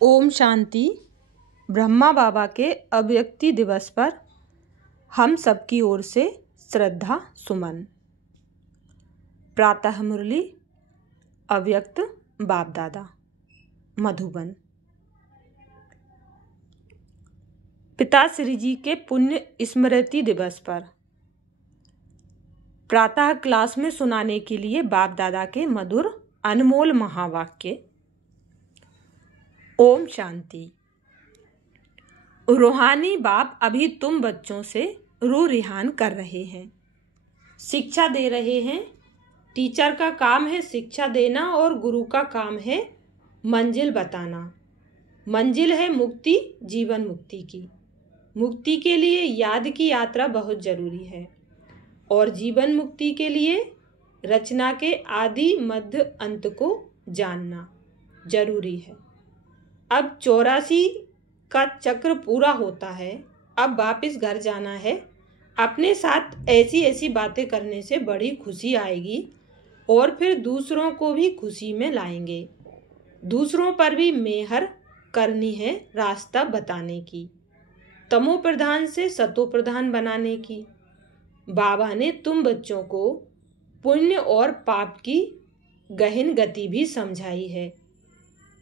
ओम शांति। ब्रह्मा बाबा के अव्यक्ति दिवस पर हम सबकी ओर से श्रद्धा सुमन। प्रातः मुरली अव्यक्त बाप दादा मधुबन। पिताश्री जी के पुण्य स्मृति दिवस पर प्रातः क्लास में सुनाने के लिए बाप दादा के मधुर अनमोल महावाक्य। ओम शांति। रूहानी बाप अभी तुम बच्चों से रूह रिहान कर रहे हैं, शिक्षा दे रहे हैं। टीचर का काम है शिक्षा देना और गुरु का काम है मंजिल बताना। मंजिल है मुक्ति, जीवन मुक्ति की। मुक्ति के लिए याद की यात्रा बहुत जरूरी है और जीवन मुक्ति के लिए रचना के आदि मध्य अंत को जानना जरूरी है। अब 84 का चक्र पूरा होता है। अब वापस घर जाना है। अपने साथ ऐसी ऐसी बातें करने से बड़ी खुशी आएगी और फिर दूसरों को भी खुशी में लाएंगे। दूसरों पर भी मेहर करनी है, रास्ता बताने की, तमो प्रधान से सतो प्रधान बनाने की। बाबा ने तुम बच्चों को पुण्य और पाप की गहन गति भी समझाई है।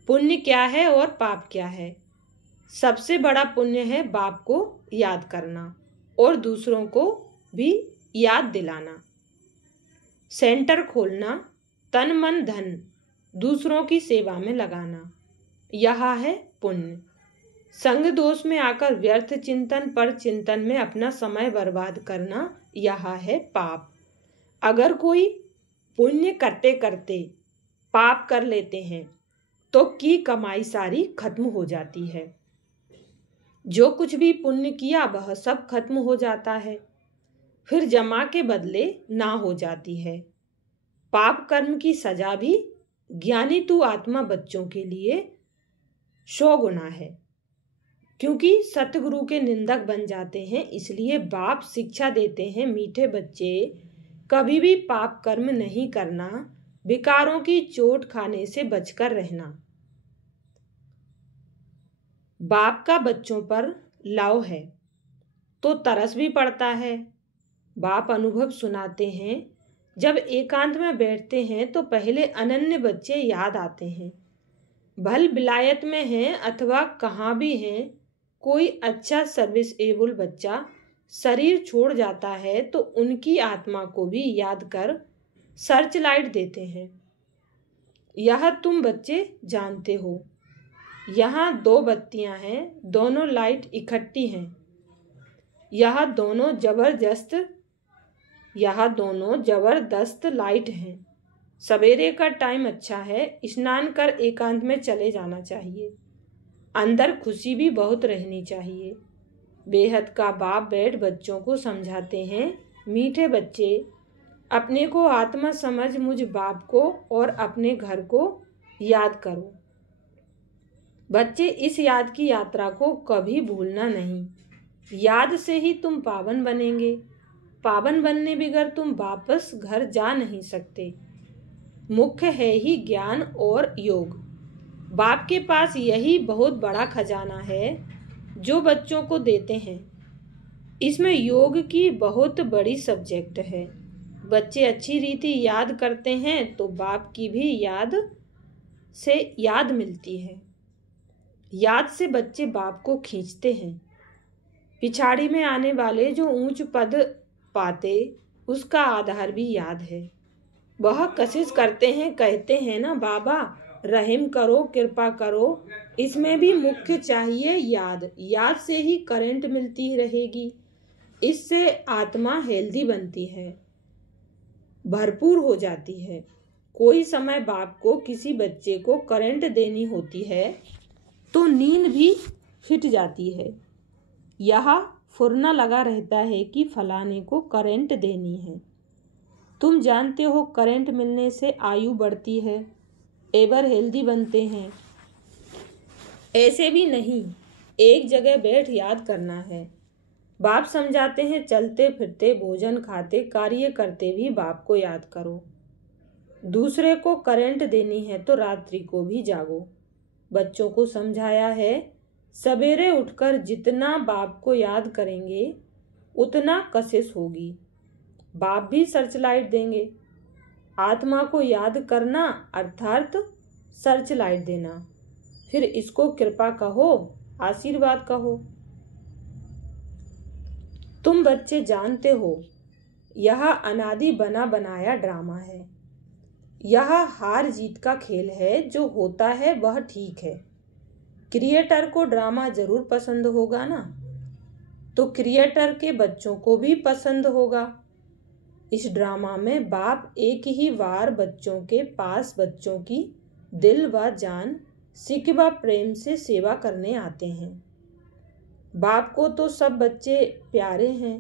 पुण्य क्या है और पाप क्या है। सबसे बड़ा पुण्य है बाप को याद करना और दूसरों को भी याद दिलाना। सेंटर खोलना, तन मन धन दूसरों की सेवा में लगाना, यह है पुण्य। संग दोष में आकर व्यर्थ चिंतन पर चिंतन में अपना समय बर्बाद करना, यह है पाप। अगर कोई पुण्य करते करते पाप कर लेते हैं तो की कमाई सारी खत्म हो जाती है। जो कुछ भी पुण्य किया वह सब खत्म हो जाता है, फिर जमा के बदले ना हो जाती है। पाप कर्म की सजा भी ज्ञानी तू आत्मा बच्चों के लिए 100 गुना है, क्योंकि सतगुरु के निंदक बन जाते हैं। इसलिए बाप शिक्षा देते हैं, मीठे बच्चे कभी भी पाप कर्म नहीं करना, विकारों की चोट खाने से बचकर रहना। बाप का बच्चों पर लाव है तो तरस भी पड़ता है। बाप अनुभव सुनाते हैं, जब एकांत में बैठते हैं तो पहले अनन्य बच्चे याद आते हैं। भल विलायत में हैं अथवा कहाँ भी हैं, कोई अच्छा सर्विस एबल बच्चा शरीर छोड़ जाता है तो उनकी आत्मा को भी याद कर सर्च लाइट देते हैं। यह तुम बच्चे जानते हो। यहाँ 2 बत्तियां हैं, दोनों लाइट इकट्ठी हैं। यह दोनों जबरदस्त लाइट हैं। सवेरे का टाइम अच्छा है, स्नान कर एकांत में चले जाना चाहिए। अंदर खुशी भी बहुत रहनी चाहिए। बेहद का बाप बैठ बच्चों को समझाते हैं, मीठे बच्चे अपने को आत्मा समझ मुझ बाप को और अपने घर को याद करो। बच्चे इस याद की यात्रा को कभी भूलना नहीं। याद से ही तुम पावन बनेंगे। पावन बनने बगैर तुम वापस घर जा नहीं सकते। मुख्य है ही ज्ञान और योग। बाप के पास यही बहुत बड़ा खजाना है जो बच्चों को देते हैं। इसमें योग की बहुत बड़ी सब्जेक्ट है। बच्चे अच्छी रीति याद करते हैं तो बाप की भी याद से याद मिलती है। याद से बच्चे बाप को खींचते हैं। पिछाड़ी में आने वाले जो ऊंच पद पाते, उसका आधार भी याद है। वह कशिश करते हैं, कहते हैं ना बाबा रहम करो, कृपा करो। इसमें भी मुख्य चाहिए याद। याद से ही करंट मिलती रहेगी। इससे आत्मा हेल्दी बनती है, भरपूर हो जाती है। कोई समय बाप को किसी बच्चे को करंट देनी होती है तो नींद भी फिट जाती है। यह फुरना लगा रहता है कि फलाने को करंट देनी है। तुम जानते हो करंट मिलने से आयु बढ़ती है, एवर हेल्दी बनते हैं। ऐसे भी नहीं, एक जगह बैठ याद करना है। बाप समझाते हैं, चलते फिरते, भोजन खाते, कार्य करते भी बाप को याद करो। दूसरे को करंट देनी है तो रात्रि को भी जागो। बच्चों को समझाया है, सवेरे उठकर जितना बाप को याद करेंगे उतना कशिश होगी। बाप भी सर्च लाइट देंगे। आत्मा को याद करना अर्थात सर्च लाइट देना। फिर इसको कृपा कहो, आशीर्वाद कहो। तुम बच्चे जानते हो यह अनादि बना बनाया ड्रामा है। यह हार जीत का खेल है। जो होता है वह ठीक है। क्रिएटर को ड्रामा जरूर पसंद होगा ना, तो क्रिएटर के बच्चों को भी पसंद होगा। इस ड्रामा में बाप एक ही बार बच्चों के पास बच्चों की दिल व जान सिक व प्रेम से सेवा करने आते हैं। बाप को तो सब बच्चे प्यारे हैं।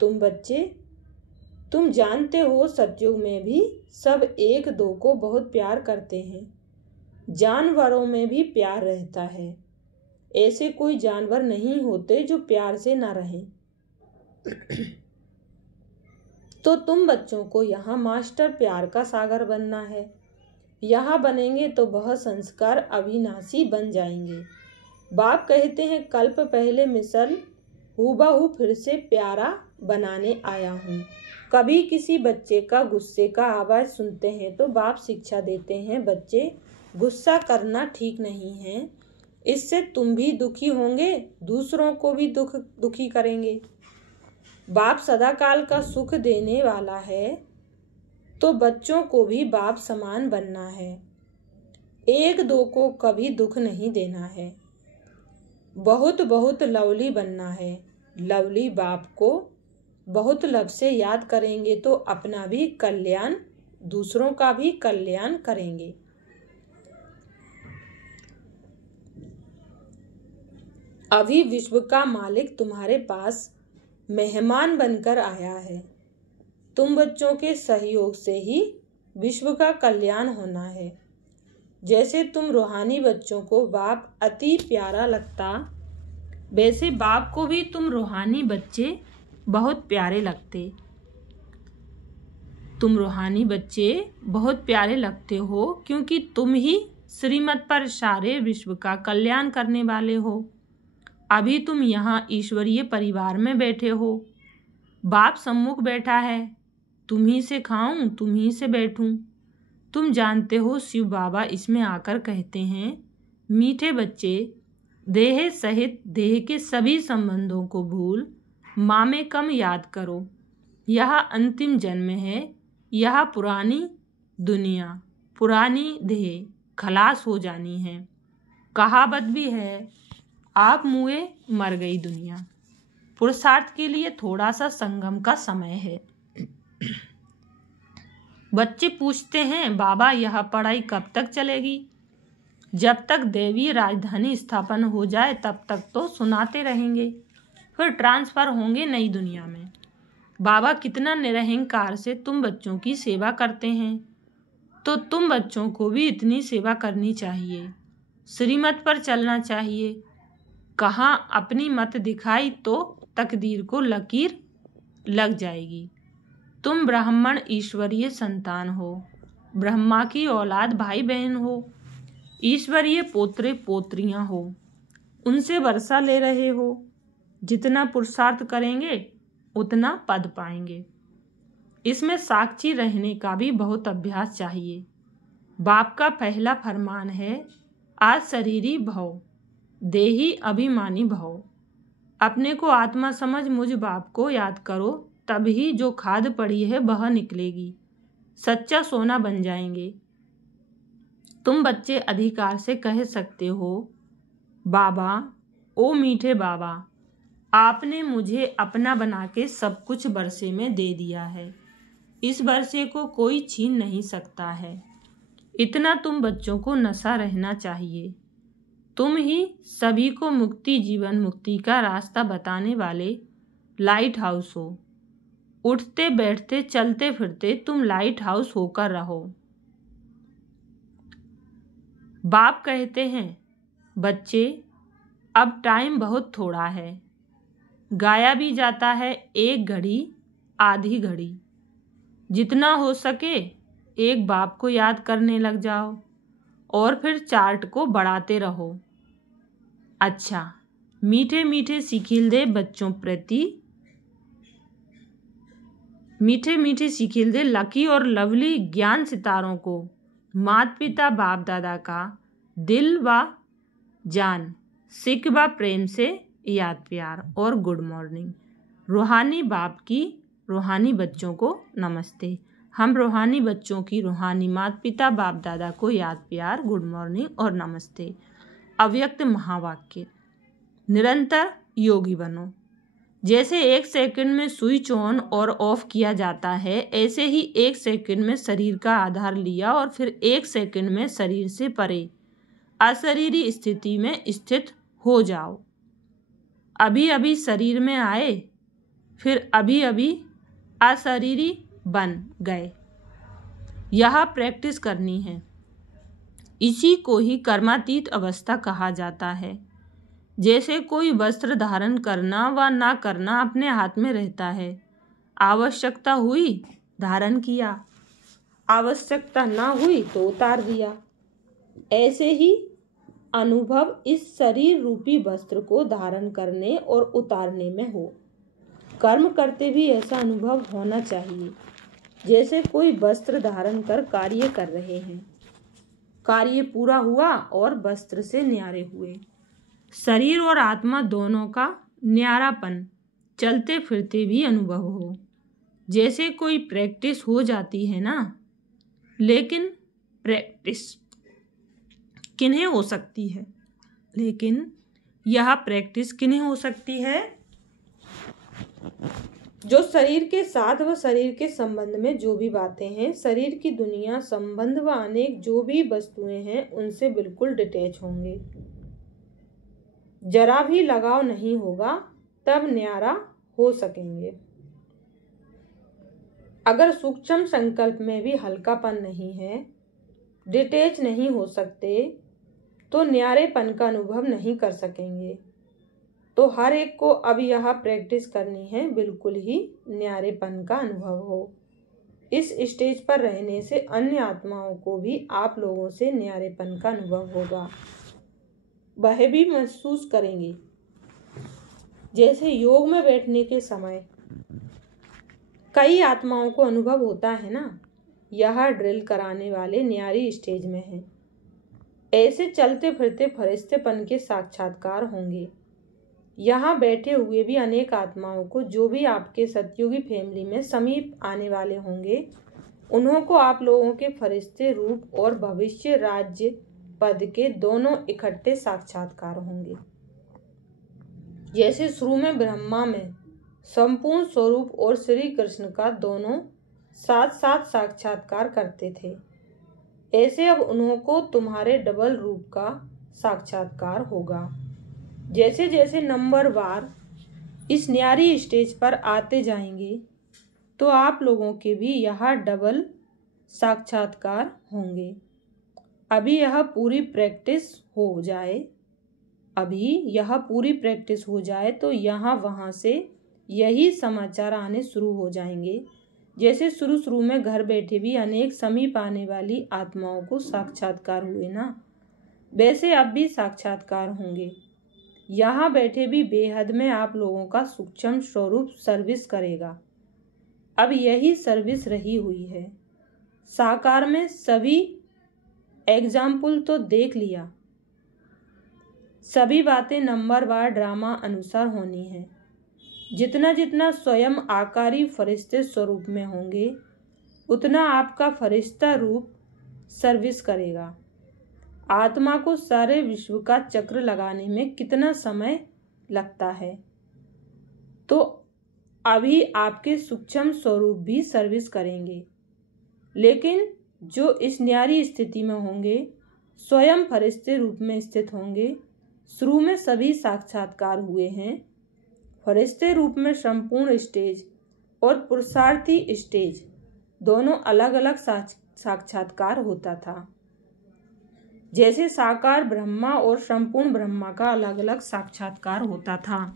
तुम बच्चे, तुम जानते हो सतयुग में भी सब एक दो को बहुत प्यार करते हैं। जानवरों में भी प्यार रहता है। ऐसे कोई जानवर नहीं होते जो प्यार से ना रहें। तो तुम बच्चों को यहाँ मास्टर प्यार का सागर बनना है। यहाँ बनेंगे तो वह संस्कार अविनाशी बन जाएंगे। बाप कहते हैं कल्प पहले मिसल हूबहू फिर से प्यारा बनाने आया हूँ। कभी किसी बच्चे का गुस्से का आवाज सुनते हैं तो बाप शिक्षा देते हैं, बच्चे गुस्सा करना ठीक नहीं है। इससे तुम भी दुखी होंगे, दूसरों को भी दुखी करेंगे। बाप सदाकाल का सुख देने वाला है, तो बच्चों को भी बाप समान बनना है। एक दो को कभी दुख नहीं देना है। बहुत बहुत लवली बनना है। लवली बाप को बहुत लब से याद करेंगे तो अपना भी कल्याण, दूसरों का भी कल्याण करेंगे। अभी विश्व का मालिक तुम्हारे पास मेहमान बनकर आया है। तुम बच्चों के सहयोग से ही विश्व का कल्याण होना है। जैसे तुम रूहानी बच्चों को बाप अति प्यारा लगता, वैसे बाप को भी तुम रूहानी बच्चे बहुत प्यारे लगते। तुम रूहानी बच्चे बहुत प्यारे लगते हो क्योंकि तुम ही श्रीमत पर सारे विश्व का कल्याण करने वाले हो। अभी तुम यहाँ ईश्वरीय परिवार में बैठे हो। बाप सम्मुख बैठा है। तुम ही से खाऊं, तुम ही से बैठूं। तुम जानते हो शिव बाबा इसमें आकर कहते हैं, मीठे बच्चे, देह सहित देह के सभी संबंधों को भूल माँ में कम याद करो। यह अंतिम जन्म है। यह पुरानी दुनिया, पुरानी देह खलास हो जानी है। कहावत भी है, आप मुए मर गई दुनिया। पुरुषार्थ के लिए थोड़ा सा संगम का समय है। बच्चे पूछते हैं, बाबा यह पढ़ाई कब तक चलेगी? जब तक देवी राजधानी स्थापन हो जाए तब तक तो सुनाते रहेंगे, फिर ट्रांसफर होंगे नई दुनिया में। बाबा कितना निरहंकार से तुम बच्चों की सेवा करते हैं, तो तुम बच्चों को भी इतनी सेवा करनी चाहिए। श्रीमत पर चलना चाहिए। कहाँ अपनी मत दिखाई तो तकदीर को लकीर लग जाएगी। तुम ब्राह्मण ईश्वरीय संतान हो, ब्रह्मा की औलाद भाई बहन हो, ईश्वरीय पोत्रे पोत्रियां हो, उनसे वर्षा ले रहे हो। जितना पुरुषार्थ करेंगे उतना पद पाएंगे। इसमें साक्षी रहने का भी बहुत अभ्यास चाहिए। बाप का पहला फरमान है, आज शरीरी भव, देही अभिमानी भव। अपने को आत्मा समझ मुझ बाप को याद करो, तभी जो खाद पड़ी है वह निकलेगी। सच्चा सोना बन जाएंगे। तुम बच्चे अधिकार से कह सकते हो, बाबा, ओ मीठे बाबा, आपने मुझे अपना बना के सब कुछ बरसे में दे दिया है। इस बरसे को कोई छीन नहीं सकता है। इतना तुम बच्चों को नशा रहना चाहिए। तुम ही सभी को मुक्ति, जीवन मुक्ति का रास्ता बताने वाले लाइट हाउस हो। उठते बैठते चलते फिरते तुम लाइट हाउस होकर रहो। बाप कहते हैं, बच्चे अब टाइम बहुत थोड़ा है। गाया भी जाता है, एक घड़ी आधी घड़ी। जितना हो सके एक बाप को याद करने लग जाओ और फिर चार्ट को बढ़ाते रहो। अच्छा, मीठे मीठे सिखिलदे बच्चों प्रति, मीठे मीठे सिखिलदे लकी और लवली ज्ञान सितारों को माता पिता बाप दादा का दिल व जान सिक व प्रेम से याद प्यार और गुड मॉर्निंग। रूहानी बाप की रूहानी बच्चों को नमस्ते। हम रूहानी बच्चों की रूहानी माता पिता बाप दादा को याद प्यार, गुड मॉर्निंग और नमस्ते। अव्यक्त महावाक्य। निरंतर योगी बनो। जैसे 1 सेकंड में स्विच ऑन और ऑफ किया जाता है, ऐसे ही 1 सेकंड में शरीर का आधार लिया और फिर 1 सेकंड में शरीर से परे अशरीरी स्थिति में स्थित हो जाओ। अभी अभी शरीर में आए, फिर अभी अभी अशरीरी बन गए। यह प्रैक्टिस करनी है। इसी को ही कर्मातीत अवस्था कहा जाता है। जैसे कोई वस्त्र धारण करना व ना करना अपने हाथ में रहता है। आवश्यकता हुई धारण किया, आवश्यकता ना हुई तो उतार दिया। ऐसे ही अनुभव इस शरीर रूपी वस्त्र को धारण करने और उतारने में हो। कर्म करते भी ऐसा अनुभव होना चाहिए, जैसे कोई वस्त्र धारण कर कार्य कर रहे हैं। कार्य पूरा हुआ और वस्त्र से न्यारे हुए। शरीर और आत्मा दोनों का न्यारापन चलते फिरते भी अनुभव हो। जैसे कोई प्रैक्टिस हो जाती है ना, लेकिन प्रैक्टिस किन्हें हो सकती है? लेकिन यह प्रैक्टिस किन्हें हो सकती है? जो शरीर के साथ व शरीर के संबंध में जो भी बातें हैं, शरीर की दुनिया, संबंध व अनेक जो भी वस्तुएं हैं, उनसे बिल्कुल डिटैच होंगे। जरा भी लगाव नहीं होगा, तब न्यारा हो सकेंगे। अगर सूक्ष्म संकल्प में भी हल्कापन नहीं है, डिटैच नहीं हो सकते, तो न्यारेपन का अनुभव नहीं कर सकेंगे। तो हर एक को अब यह प्रैक्टिस करनी है, बिल्कुल ही न्यारेपन का अनुभव हो। इस स्टेज पर रहने से अन्य आत्माओं को भी आप लोगों से न्यारेपन का अनुभव होगा। वह भी महसूस करेंगे। जैसे योग में बैठने के समय कई आत्माओं को अनुभव होता है ना, यह ड्रिल कराने वाले न्यारी स्टेज में है। ऐसे चलते फिरते फरिश्तेपन के साक्षात्कार होंगे। यहाँ बैठे हुए भी अनेक आत्माओं को, जो भी आपके सतयुगी फैमिली में समीप आने वाले होंगे, उन्हों को आप लोगों के फरिश्ते रूप और भविष्य राज्य पद के दोनों इकट्ठे साक्षात्कार होंगे। जैसे शुरू में ब्रह्मा में संपूर्ण स्वरूप और श्री कृष्ण का दोनों साथ साथ साक्षात्कार करते थे, ऐसे अब उन्हों को तुम्हारे डबल रूप का साक्षात्कार होगा। जैसे जैसे नंबर वार इस न्यारी स्टेज पर आते जाएंगे, तो आप लोगों के भी यहाँ डबल साक्षात्कार होंगे। अभी यह पूरी प्रैक्टिस हो जाए, तो यहाँ वहाँ से यही समाचार आने शुरू हो जाएंगे। जैसे शुरू में घर बैठे भी अनेक समीप आने वाली आत्माओं को साक्षात्कार हुए ना, वैसे अब भी साक्षात्कार होंगे। यहाँ बैठे भी बेहद में आप लोगों का सूक्ष्म स्वरूप सर्विस करेगा। अब यही सर्विस रही हुई है। साकार में सभी एग्जाम्पल तो देख लिया, सभी बातें नंबर वार ड्रामा अनुसार होनी है। जितना जितना स्वयं आकारी फरिश्ते स्वरूप में होंगे, उतना आपका फरिश्ता रूप सर्विस करेगा। आत्मा को सारे विश्व का चक्र लगाने में कितना समय लगता है, तो अभी आपके सूक्ष्म स्वरूप भी सर्विस करेंगे। लेकिन जो इस न्यारी स्थिति में होंगे, स्वयं फरिश्ते रूप में स्थित होंगे। शुरू में सभी साक्षात्कार हुए हैं। फरिश्ते रूप में संपूर्ण स्टेज और पुरुषार्थी स्टेज दोनों अलग अलग साक्षात्कार होता था। जैसे साकार ब्रह्मा और संपूर्ण ब्रह्मा का अलग अलग साक्षात्कार होता था,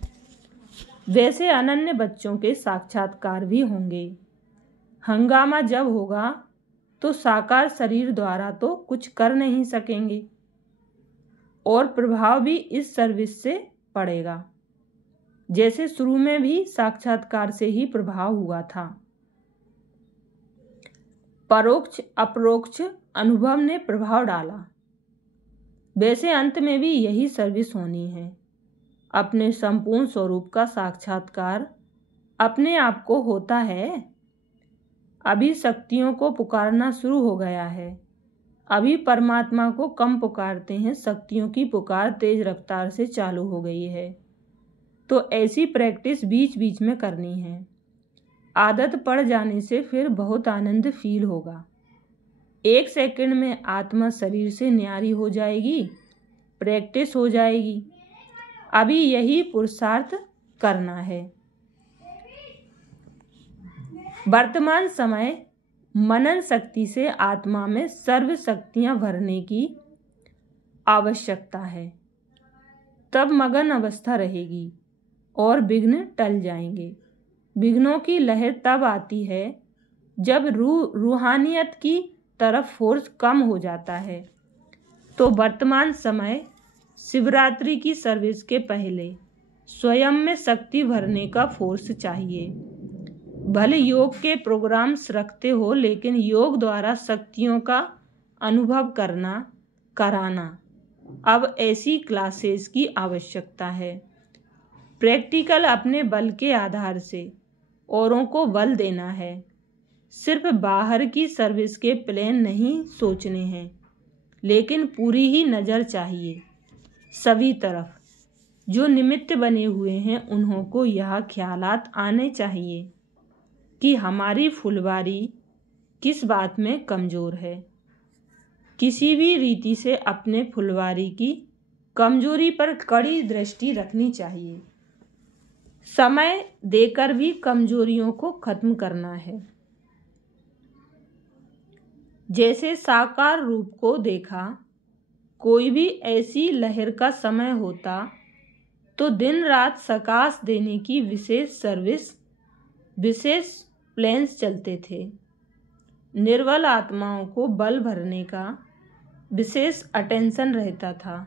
वैसे अनन्य बच्चों के साक्षात्कार भी होंगे। हंगामा जब होगा तो साकार शरीर द्वारा तो कुछ कर नहीं सकेंगे और प्रभाव भी इस सर्विस से पड़ेगा। जैसे शुरू में भी साक्षात्कार से ही प्रभाव हुआ था। परोक्ष अपरोक्ष अनुभव ने प्रभाव डाला, वैसे अंत में भी यही सर्विस होनी है। अपने संपूर्ण स्वरूप का साक्षात्कार अपने आप को होता है। अभी शक्तियों को पुकारना शुरू हो गया है। अभी परमात्मा को कम पुकारते हैं, शक्तियों की पुकार तेज रफ्तार से चालू हो गई है। तो ऐसी प्रैक्टिस बीच बीच में करनी है। आदत पड़ जाने से फिर बहुत आनंद फील होगा। 1 सेकंड में आत्मा शरीर से न्यारी हो जाएगी, प्रैक्टिस हो जाएगी। अभी यही पुरुषार्थ करना है। वर्तमान समय मनन शक्ति से आत्मा में सर्व शक्तियां भरने की आवश्यकता है। तब मगन अवस्था रहेगी और विघ्न टल जाएंगे। विघ्नों की लहर तब आती है जब रूहानियत की तरफ फोर्स कम हो जाता है। तो वर्तमान समय शिवरात्रि की सर्विस के पहले स्वयं में शक्ति भरने का फोर्स चाहिए। भले योग के प्रोग्राम्स रखते हो, लेकिन योग द्वारा शक्तियों का अनुभव कराना अब ऐसी क्लासेस की आवश्यकता है। प्रैक्टिकल अपने बल के आधार से औरों को बल देना है। सिर्फ बाहर की सर्विस के प्लान नहीं सोचने हैं, लेकिन पूरी ही नज़र चाहिए सभी तरफ। जो निमित्त बने हुए हैं उन्हों को यह ख्यालात आने चाहिए कि हमारी फुलवारी किस बात में कमज़ोर है। किसी भी रीति से अपने फुलवारी की कमजोरी पर कड़ी दृष्टि रखनी चाहिए। समय देकर भी कमजोरियों को खत्म करना है। जैसे साकार रूप को देखा, कोई भी ऐसी लहर का समय होता तो दिन रात सकाश देने की विशेष सर्विस, विशेष प्लान्स चलते थे। निर्बल आत्माओं को बल भरने का विशेष अटेंशन रहता था,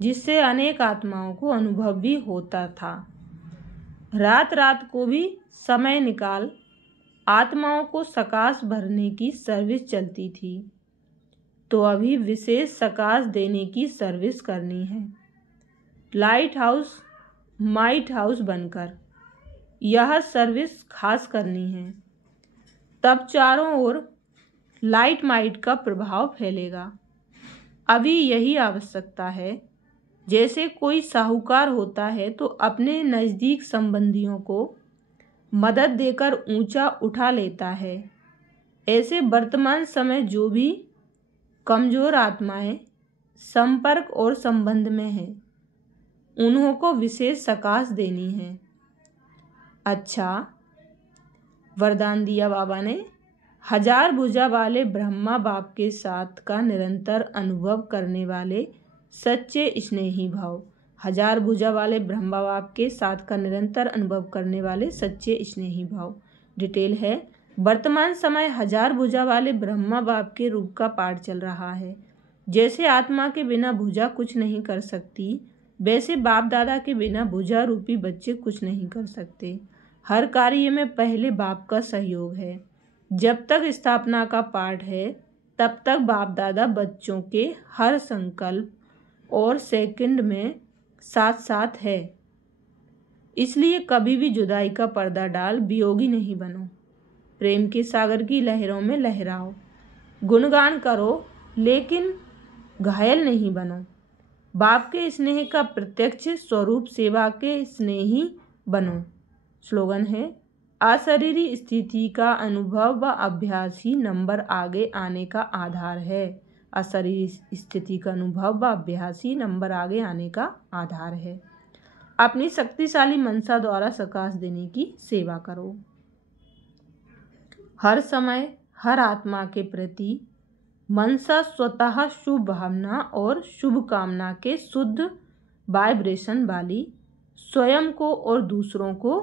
जिससे अनेक आत्माओं को अनुभव भी होता था। रात रात को भी समय निकाल आत्माओं को सकाश भरने की सर्विस चलती थी। तो अभी विशेष सकाश देने की सर्विस करनी है। लाइट हाउस माइट हाउस बनकर यह सर्विस खास करनी है। तब चारों ओर लाइट माइट का प्रभाव फैलेगा। अभी यही आवश्यकता है। जैसे कोई साहूकार होता है तो अपने नज़दीक संबंधियों को मदद देकर ऊंचा उठा लेता है। ऐसे वर्तमान समय जो भी कमज़ोर आत्माएं संपर्क और संबंध में हैं, उन्हों को विशेष सकाश देनी है। अच्छा वरदान दिया बाबा ने। 1000 भुजा वाले ब्रह्मा बाप के साथ का निरंतर अनुभव करने वाले सच्चे स्नेही भाव। 1000 भुजा वाले ब्रह्मा बाप के साथ का निरंतर अनुभव करने वाले सच्चे स्नेही भाव। डिटेल है। वर्तमान समय 1000 भुजा वाले ब्रह्मा बाप के रूप का पाठ चल रहा है। जैसे आत्मा के बिना भुजा कुछ नहीं कर सकती, वैसे बाप दादा के बिना भुजा रूपी बच्चे कुछ नहीं कर सकते। हर कार्य में पहले बाप का सहयोग है। जब तक स्थापना का पाठ है, तब तक बाप दादा बच्चों के हर संकल्प और सेकंड में साथ साथ है। इसलिए कभी भी जुदाई का पर्दा डाल वियोगी नहीं बनो। प्रेम के सागर की लहरों में लहराओ। गुणगान करो, लेकिन घायल नहीं बनो। बाप के स्नेह का प्रत्यक्ष स्वरूप सेवा के स्नेही बनो। स्लोगन है, अशरीरी स्थिति का अनुभव व अभ्यास ही नंबर आगे आने का आधार है। अशरीरी स्थिति का अनुभव व अभ्यास ही नंबर आगे आने का आधार है। अपनी शक्तिशाली मनसा द्वारा सकाश देने की सेवा करो। हर समय हर आत्मा के प्रति मनसा स्वतः शुभ भावना और शुभ कामना के शुद्ध वाइब्रेशन वाली स्वयं को और दूसरों को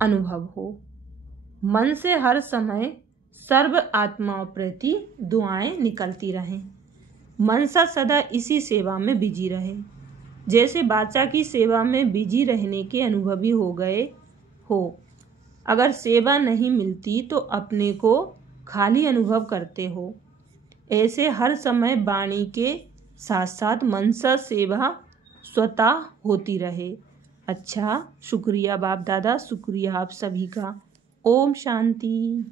अनुभव हो। मन से हर समय सर्व आत्माओं प्रति दुआएं निकलती रहें। मनसा सदा इसी सेवा में बिजी रहे। जैसे बादशाह की सेवा में बिजी रहने के अनुभवी हो गए हो। अगर सेवा नहीं मिलती तो अपने को खाली अनुभव करते हो। ऐसे हर समय वाणी के साथ साथ मनसा सेवा स्वतः होती रहे। अच्छा, शुक्रिया बाप दादा, शुक्रिया आप सभी का। ओम शांति।